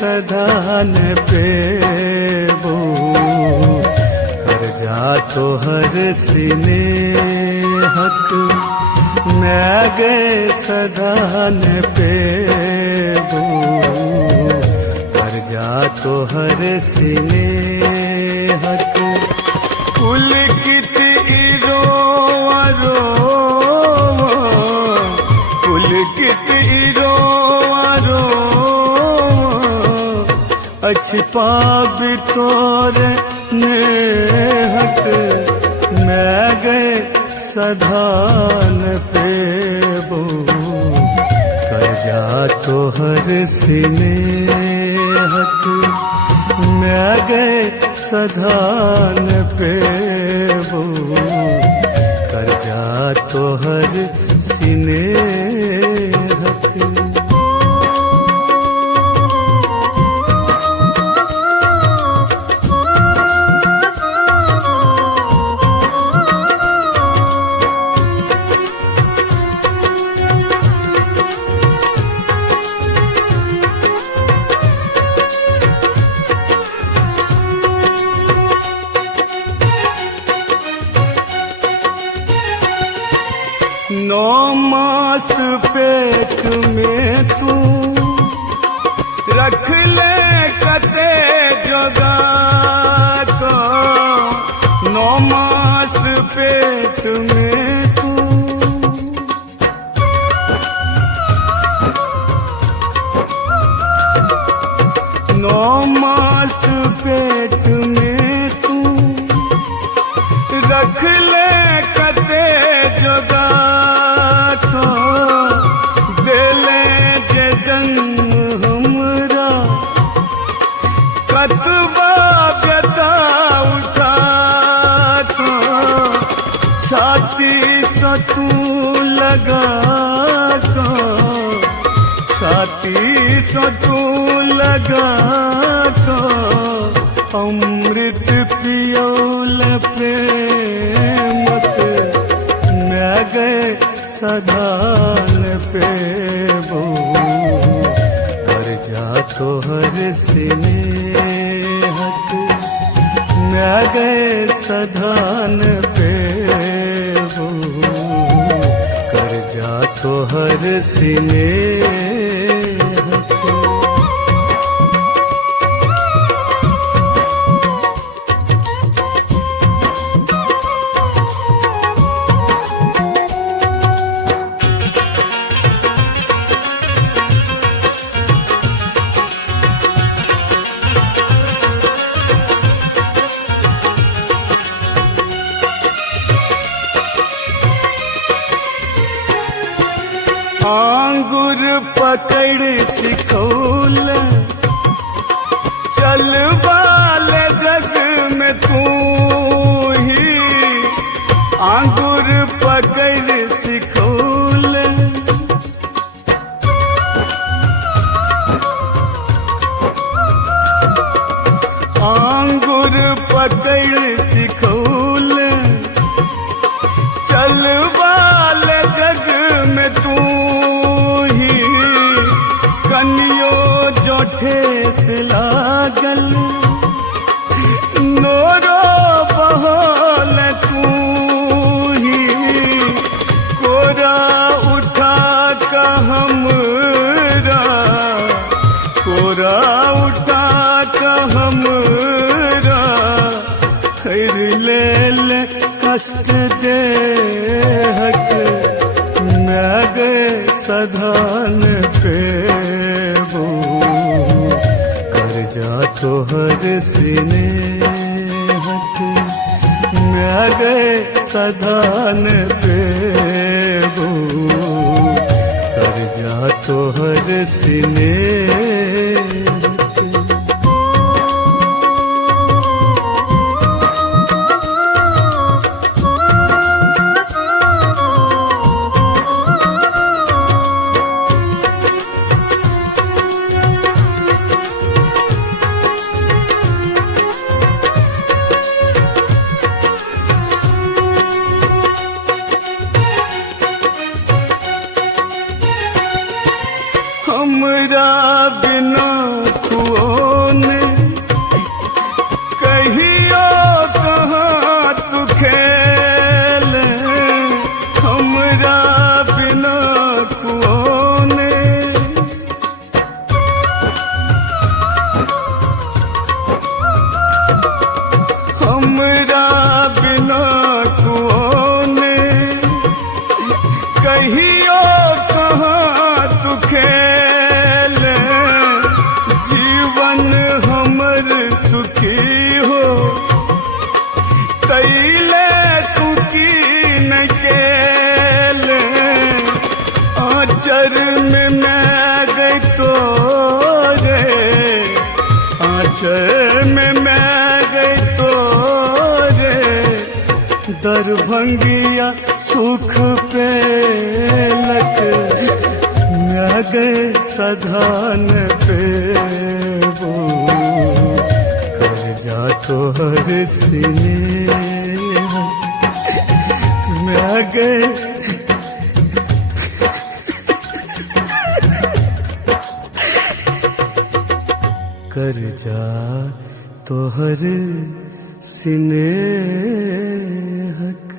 सधान पे वो कर जा तो हर सिने हक मैं गए सधान पे वो कर जा तो हर सिने हक पुलकित इरो अरो पुलकित इरो अरो अछपा बितोर नेहक मैं गए सधान पे वो कर जा तो हर सिने हक मैं गए सधान पे वो कर जा तो हर सिने हक नौ मास पेट में तू रख ले कते जोगा को नौ मास पेट में तू नौ मास पेट में तू रख ले कते जोगा देले जे जन्म हमरा कतबा व्यथा उठा तो छाती से तू लगा तो छाती से तू लगा तो अमृत पियोल प्रेमक मैं गए सधान पे वो कर जा तो हर सिने हक मैं गए सधान पे वो कर जा तो हर सिने हक आंगुर पकड़ सिखौल चल वाले जग में तू ही आंगुर पकड़ सिखौल आंगुर पकड़ सिखौल चल वाले जग में तू कनियो जो ठेस लागल नोरो बहोल तू ही कोरा उठा का हमरा कोरा उठा का हमरा खैर ले ले कष्ट दे हक मैं गए सधान पे वो कर जा तो हर सिने हक मैं गए सधान पे वो कर जा तो हर सिने हमरा दुखी हो कैले तू कीन केले आचर में मैं गई तो रे आचर में मैं गई तो रे दरभंगिया सुख पे लग मैं गए सधान पे वो कर जा तो हर सिने मैं गए कर जा तो हर सिने हक